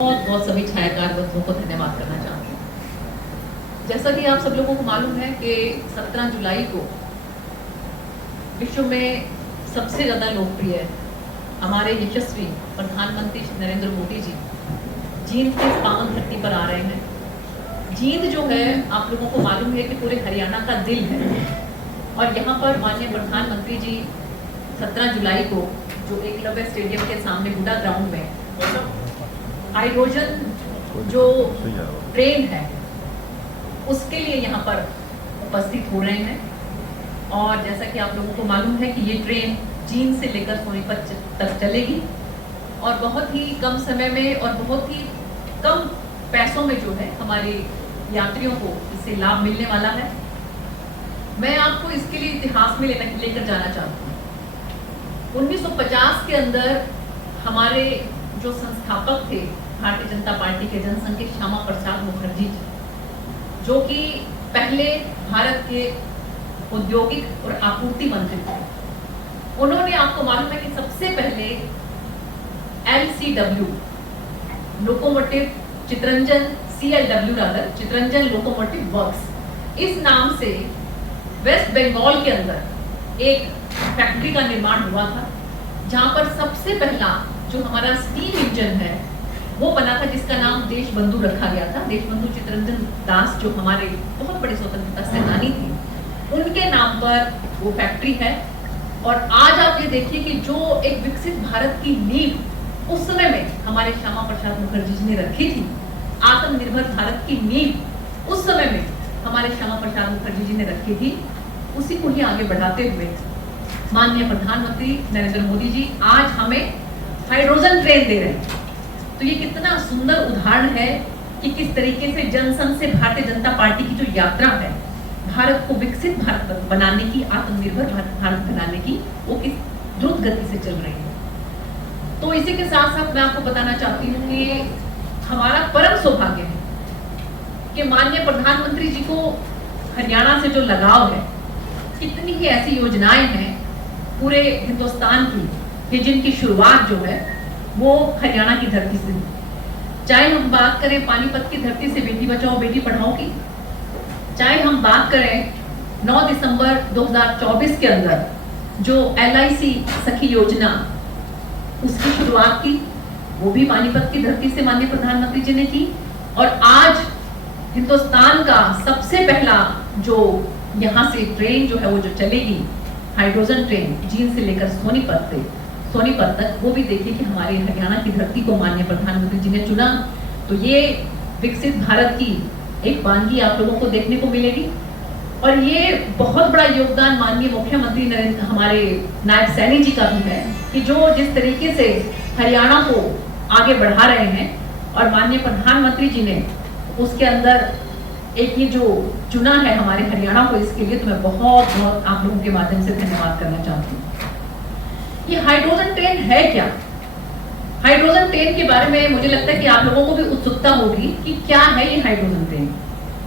बहुत बहुत सभी छायाकार बंधुओं को धन्यवाद करना चाहती हूँ। जैसा कि आप सब लोगों को मालूम है कि 17 जुलाई को विश्व में सबसे ज़्यादा लोकप्रिय हमारे यशस्वी प्रधानमंत्री नरेंद्र मोदी जी जींद की पावन धरती पर आ रहे हैं। जींद जो है आप लोगों को मालूम है कि पूरे हरियाणा का दिल है और यहाँ पर माननीय प्रधानमंत्री जी 17 जुलाई को जो एकलव्य स्टेडियम के सामने गुडा ग्राउंड में हाइड्रोजन जो ट्रेन है उसके लिए यहाँ पर उपस्थित हो रहे हैं। और जैसा कि आप लोगों को मालूम है कि ये ट्रेन जींद से लेकर सोनीपत तक चलेगी और बहुत ही कम समय में और बहुत ही कम पैसों में जो है हमारे यात्रियों को इससे लाभ मिलने वाला है। मैं आपको इसके लिए इतिहास में लेकर जाना चाहती हूँ। 1950 के अंदर हमारे जो संस्थापक थे भारतीय जनता पार्टी के जनसंघ के श्यामा प्रसाद मुखर्जी जी, जो कि पहले भारत के औद्योगिक और आपूर्ति मंत्री थे, उन्होंने आपको मालूम है कि सबसे पहले LCW locomotive Chittaranjan CLW rather Chittaranjan locomotive works इस नाम से वेस्ट बंगाल के अंदर एक फैक्ट्री का निर्माण हुआ था, जहां पर सबसे पहला जो हमारा स्टीम इंजन है वो बना था, जिसका नाम देशबंधु रखा गया था। देशबंधु चितरंजन दास जो हमारे बहुत बड़े स्वतंत्रता सेनानी थे, उनके नाम पर वो फैक्ट्री है। और आज आप ये देखिए कि जो एक विकसित भारत की नींव उस समय में हमारे श्यामा प्रसाद मुखर्जी जी ने रखी थी, आत्मनिर्भर भारत की नींव उस समय में हमारे श्यामा प्रसाद मुखर्जी जी ने रखी थी, उसी को ही आगे बढ़ाते हुए माननीय प्रधानमंत्री नरेंद्र मोदी जी आज हमें हाइड्रोजन ट्रेन दे रहे हैं। तो ये कितना सुंदर उदाहरण है कि किस तरीके से जनसंघ से भारतीय जनता पार्टी की जो यात्रा है भारत को विकसित भारत बनाने की, आत्मनिर्भर भारत बनाने की, वो किस द्रुत गति से चल रही है। तो इसी के साथ साथ मैं आपको बताना चाहती हूँ कि हमारा परम सौभाग्य है कि माननीय प्रधानमंत्री जी को हरियाणा से जो लगाव है, कितनी ही ऐसी योजनाएं हैं पूरे हिंदुस्तान की कि जिनकी शुरुआत जो है वो हरियाणा की धरती से, चाहे हम बात करें पानीपत की धरती से बेटी बचाओ बेटी पढ़ाओ की, चाहे हम बात करें 9 दिसंबर 2024 के अंदर जो LIC सखी योजना उसकी शुरुआत की, वो भी पानीपत की धरती से माननीय प्रधानमंत्री जी ने की। और आज हिंदुस्तान का सबसे पहला जो यहाँ से ट्रेन जो है वो जो चलेगी हाइड्रोजन ट्रेन जींद से लेकर सोनीपत तक, वो भी देखिए कि हमारे हरियाणा की धरती को माननीय प्रधानमंत्री जी ने चुना। तो ये विकसित भारत की एक वानगी आप लोगों को देखने को मिलेगी। और ये बहुत बड़ा योगदान माननीय मुख्यमंत्री हमारे नायब सैनी जी का भी है कि जो जिस तरीके से हरियाणा को आगे बढ़ा रहे हैं और माननीय प्रधानमंत्री जी ने उसके अंदर एक ये जो चुना है हमारे हरियाणा को, इसके लिए तो मैं बहुत बहुत आप लोगों के माध्यम से धन्यवाद करना चाहती हूँ। ये हाइड्रोजन ट्रेन है क्या? हाइड्रोजन ट्रेन के बारे में मुझे लगता है कि आप लोगों को भी उत्सुकता होगी कि क्या है ये हाइड्रोजन ट्रेन।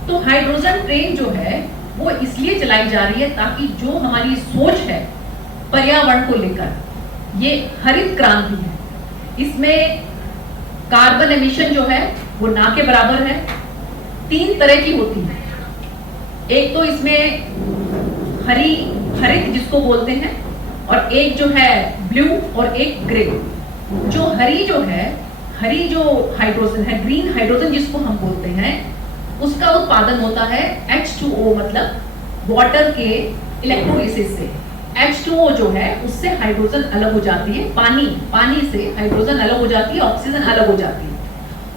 तो हाइड्रोजन ट्रेन जो है वो इसलिए चलाई जा रही है ताकि जो हमारी सोच है पर्यावरण को लेकर, ये हरित क्रांति है। इसमें कार्बन एमिशन जो है वो ना के बराबर है। 3 तरह की होती है, एक तो इसमें हरित जिसको बोलते हैं, और एक जो है ब्लू और एक ग्रे। जो हरी जो हाइड्रोजन है, ग्रीन हाइड्रोजन जिसको हम बोलते हैं, उसका उत्पादन होता है H2O मतलब वाटर के इलेक्ट्रोलिसिस से। H2O जो है उससे हाइड्रोजन अलग हो जाती है, पानी से हाइड्रोजन अलग हो जाती है, ऑक्सीजन अलग हो जाती है।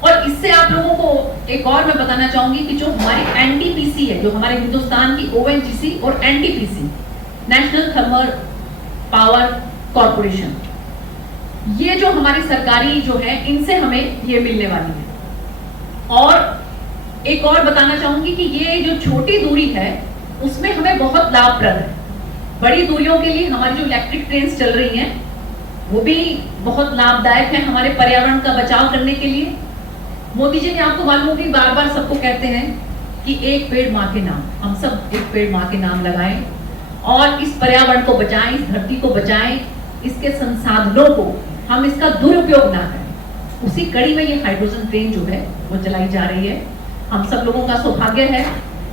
और इससे आप लोगों को एक और मैं बताना चाहूंगी कि जो हमारी NTPC है, जो हमारे हिंदुस्तान की ONGC और NTPC national thermal power corporation, ये जो हमारी सरकारी जो है इनसे हमें ये मिलने वाली है। और एक और बताना चाहूंगी कि ये जो छोटी दूरी है उसमें हमें बहुत लाभप्रद है। बड़ी दूरियों के लिए हमारी जो इलेक्ट्रिक ट्रेन चल रही हैं वो भी बहुत लाभदायक है हमारे पर्यावरण का बचाव करने के लिए। मोदी जी ने आपको मालूम होगी बार बार सबको कहते हैं कि एक पेड़ माँ के नाम, हम सब एक पेड़ माँ के नाम लगाएं और इस पर्यावरण को बचाएं, इस धरती को बचाएं, इसके संसाधनों को हम इसका दुरुपयोग ना करें। उसी कड़ी में ये हाइड्रोजन ट्रेन जो है वो चलाई जा रही है। हम सब लोगों का सौभाग्य है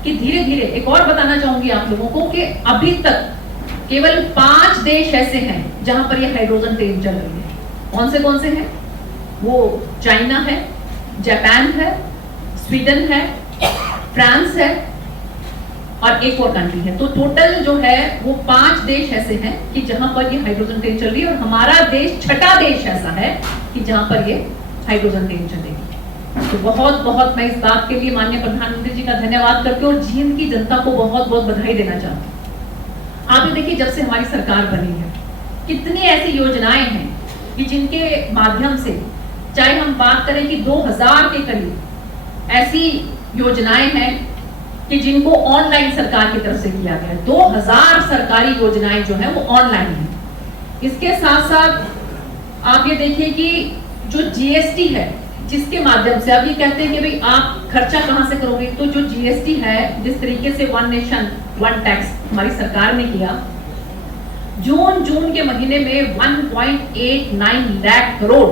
कि धीरे धीरे, एक और बताना चाहूंगी आप लोगों को कि अभी तक केवल 5 देश ऐसे हैं जहां पर ये हाइड्रोजन ट्रेन चल रही है। कौन से हैं? वो चाइना है, जापान है, स्वीडन है, फ्रांस है और एक और कंट्री है। तो टोटल जो है वो 5 देश ऐसे हैं कि जहां पर ये हाइड्रोजन ट्रेन चल रही है, और हमारा देश छठा देश ऐसा है कि जहां पर ये हाइड्रोजन ट्रेन चलेगी। तो बहुत बहुत मैं इस बात के लिए माननीय प्रधानमंत्री जी का धन्यवाद करती हूँ और जींद की जनता को बहुत बहुत बधाई देना चाहती हूँ। आप ये देखिए, जब से हमारी सरकार बनी है कितनी ऐसी योजनाएं हैं कि जिनके माध्यम से, चाहे हम बात करें कि 2000 के करीब ऐसी योजनाएं हैं कि जिनको ऑनलाइन सरकार की तरफ से किया गया है। 2000 सरकारी योजनाएं जो है वो ऑनलाइन है। इसके साथ साथ आप ये देखिए कि जो जीएसटी है, जिसके माध्यम से अब ये कहते हैं कि भाई आप खर्चा कहां से करोगे, तो जो जीएसटी है, जिस तरीके से वन नेशन वन टैक्स हमारी सरकार ने किया, जून के महीने में 1.89 लाख करोड़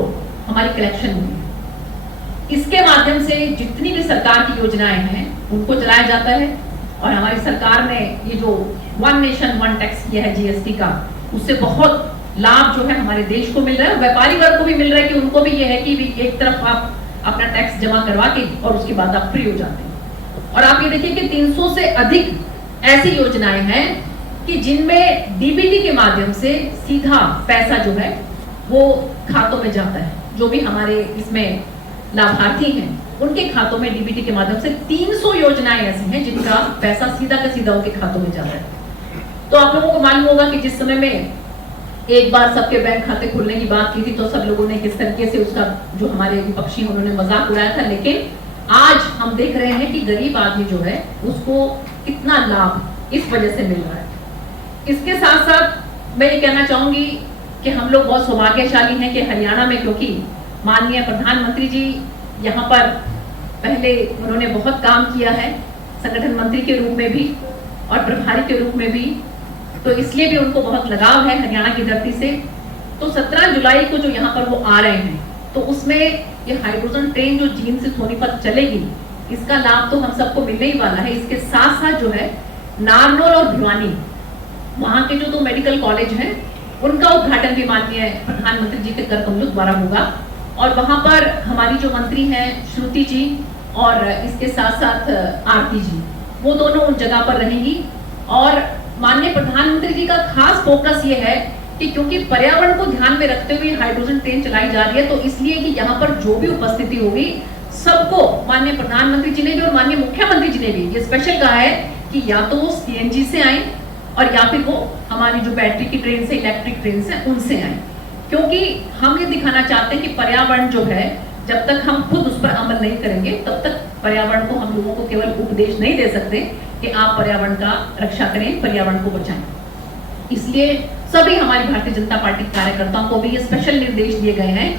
हमारी कलेक्शन हुई। इसके माध्यम से जितनी भी सरकार की योजनाएं हैं उनको चलाया जाता है, और हमारी सरकार ने ये जो वन नेशन वन टैक्स किया है जीएसटी का, उससे बहुत लाभ जो है हमारे देश को मिल रहा है, व्यापारी वर्ग को भी मिल रहा है कि उनको भी ये है कि एक तरफ आप अपना टैक्स जमा करवा के और उसके बाद आप फ्री हो जाते हैं। और आप ये देखिए कि 300 से अधिक ऐसी योजनाएं हैं कि जिनमें डीबीटी के माध्यम से सीधा पैसा जो है वो खातों में जाता है। जो भी हमारे इसमें लाभार्थी हैं उनके खातों में डीबीटी के माध्यम से 300 योजनाएं ऐसी हैं जिनका पैसा सीधा का सीधा उनके खातों में जाता है। तो आप लोगों को मालूम होगा कि जिस समय में एक बार सबके बैंक खाते खुलने की बात की थी तो सब लोगों ने किस तरीके से उसका, जो हमारे विपक्षी उन्होंने मजाक उड़ाया था, लेकिन आज हम देख रहे हैं कि गरीब आदमी जो है उसको कितना लाभ इस वजह से मिल रहा है। इसके साथ साथ मैं ये कहना चाहूंगी कि हम लोग बहुत सौभाग्यशाली हैं कि हरियाणा में, क्योंकि माननीय प्रधानमंत्री जी यहाँ पर पहले उन्होंने बहुत काम किया है संगठन मंत्री के रूप में भी और प्रभारी के रूप में भी, तो इसलिए भी उनको बहुत लगाव है हरियाणा की धरती से। तो 17 जुलाई को जो यहाँ पर वो आ रहे हैं, तो उसमें ये हाइड्रोजन ट्रेन जो जींद से सोनीपत चलेगी, इसका लाभ तो हम सबको मिलने ही वाला है। इसके साथ साथ जो है नारनौल और भिवानी, वहाँ के जो 2 मेडिकल कॉलेज हैं, उनका उद्घाटन भी माननीय प्रधानमंत्री जी के कर कमलों द्वारा होगा। और वहाँ पर हमारी जो मंत्री हैं श्रुति जी और इसके साथ साथ आरती जी, वो दोनों उन जगह पर रहेंगी। और माननीय प्रधानमंत्री जी का खास फोकस ये है कि क्योंकि पर्यावरण को ध्यान में रखते हुए हाइड्रोजन ट्रेन चलाई जा रही है, तो इसलिए कि यहाँ पर जो भी उपस्थिति होगी सबको माननीय प्रधानमंत्री जी ने भी और माननीय मुख्यमंत्री जी ने भी ये स्पेशल कहा है कि या तो वो सीएनजी से आए और या फिर वो हमारी जो बैटरी की ट्रेन से, इलेक्ट्रिक ट्रेन से, उनसे आए। क्योंकि हम ये दिखाना चाहते हैं कि पर्यावरण जो है, जब तक हम खुद उस पर अमल नहीं करेंगे तब तक पर्यावरण को हम लोगों को केवल उपदेश नहीं दे सकते कि आप पर्यावरण का रक्षा करें, पर्यावरण को बचाएं। इसलिए सभी हमारी भारतीय जनता पार्टी के कार्यकर्ताओं को भी ये स्पेशल निर्देश दिए गए हैं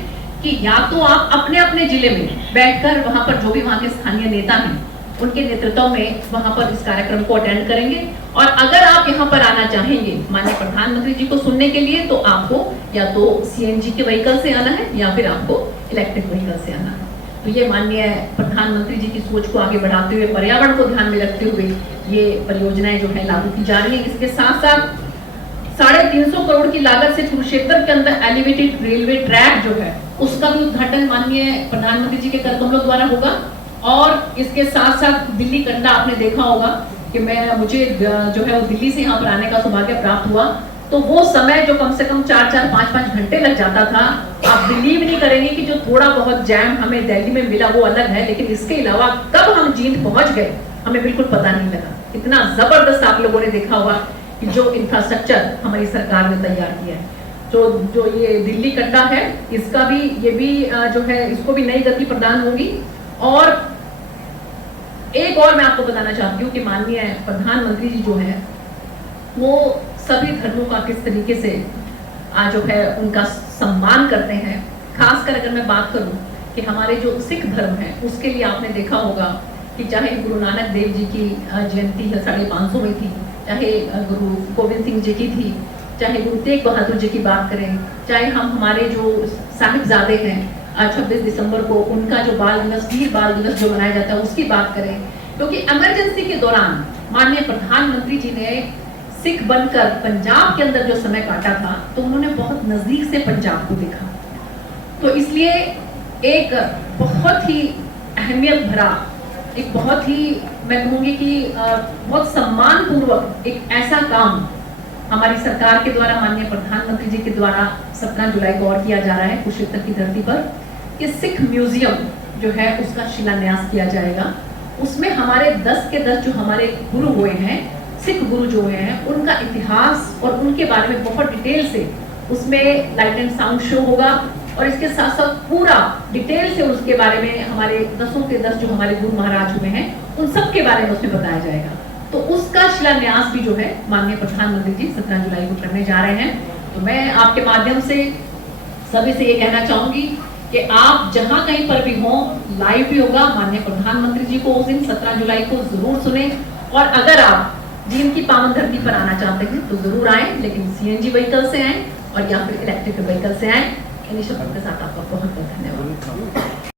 कि या तो आप अपने अपने जिले में बैठकर वहां पर जो भी वहां के स्थानीय नेता हैं उनके नेतृत्व में वहां पर इस कार्यक्रम को अटेंड करेंगे, और अगर आप यहाँ पर आना चाहेंगे माननीय प्रधानमंत्री जी को सुनने के लिए, तो आपको या तो सीएनजी के व्हीकल से आना है या फिर आपको इलेक्ट्रिक व्हीकल से आना है। तो ये माननीय प्रधानमंत्री जी की सोच को आगे बढ़ाते हुए, पर्यावरण को ध्यान में रखते हुए ये परियोजनाएं जो है लागू की जा रही है। इसके साथ साथ 350 करोड़ की लागत से कुरुक्षेत्र के अंदर एलिवेटेड रेलवे ट्रैक जो है उसका भी उद्घाटन माननीय प्रधानमंत्री जी के कर कमलों द्वारा होगा। और इसके साथ साथ दिल्ली कंडा, आपने देखा होगा कि मुझे जो है वो दिल्ली से यहाँ पर आने का सौभाग्य प्राप्त हुआ, तो वो समय जो कम से कम 4-4, 5-5 घंटे लग जाता था, आप बिलीव नहीं करेंगे कि जो थोड़ा बहुत जैम हमें दिल्ली में मिला वो अलग है, लेकिन इसके अलावा कब हम जींद पहुंच गए हमें बिल्कुल पता नहीं लगा। इतना जबरदस्त आप लोगों ने देखा होगा कि जो इंफ्रास्ट्रक्चर हमारी सरकार ने तैयार किया है। जो ये दिल्ली कंडा है, इसका भी, ये भी जो है इसको भी नई गति प्रदान होगी। और एक और मैं आपको बताना चाहती हूँ कि माननीय प्रधानमंत्री जी जो है वो सभी धर्मों का किस तरीके से जो है उनका सम्मान करते हैं। खासकर अगर मैं बात करूं कि हमारे जो सिख धर्म है उसके लिए आपने देखा होगा कि चाहे गुरु नानक देव जी की जयंती 550वीं थी, चाहे गुरु गोविंद सिंह जी की थी, चाहे गुरु तेग बहादुर जी की बात करें, चाहे हम हमारे जो साहिबजादे हैं 26 दिसंबर को उनका जो बाल दिवस, वीर बाल दिवस जो मनाया जाता है उसकी बात करें, क्योंकि इमरजेंसी के दौरान माननीय प्रधानमंत्री जी ने सिख बनकर पंजाब के अंदर जो समय काटा था, तो उन्होंने बहुत नजदीक से पंजाब को देखा। तो इसलिए एक बहुत ही अहमियत भरा, एक बहुत ही मैं कहूँगी कि बहुत सम्मानपूर्वक एक ऐसा काम हमारी सरकार के द्वारा, माननीय प्रधानमंत्री जी के द्वारा 17 जुलाई को और किया जा रहा है कुरुक्षेत्र की धरती पर, कि सिख म्यूजियम जो है उसका शिलान्यास किया जाएगा। उसमें हमारे 10 के 10 जो हमारे गुरु हुए हैं, सिख गुरु जो हुए हैं, उनका इतिहास और उनके बारे में बहुत डिटेल से उसमें लाइट एंड साउंड शो होगा, और इसके साथ साथ पूरा डिटेल से उसके बारे में हमारे 10 के 10 जो हमारे गुरु महाराज हुए हैं उन सब के बारे में उसमें बताया जाएगा। तो उसका शिलान्यास भी जो है माननीय प्रधानमंत्री जी 17 जुलाई को करने जा रहे हैं। तो मैं आपके माध्यम से सभी से ये कहना चाहूंगी कि आप जहां कहीं पर भी हो, लाइव भी होगा, माननीय प्रधानमंत्री जी को उस दिन 17 जुलाई को जरूर सुने, और अगर आप जींद की पावन धरती पर आना चाहते हैं तो जरूर आए, लेकिन सीएनजी व्हीकल से आए और या फिर इलेक्ट्रिक व्हीकल से आए। इन शब्दों के साथ आपका बहुत बहुत धन्यवाद।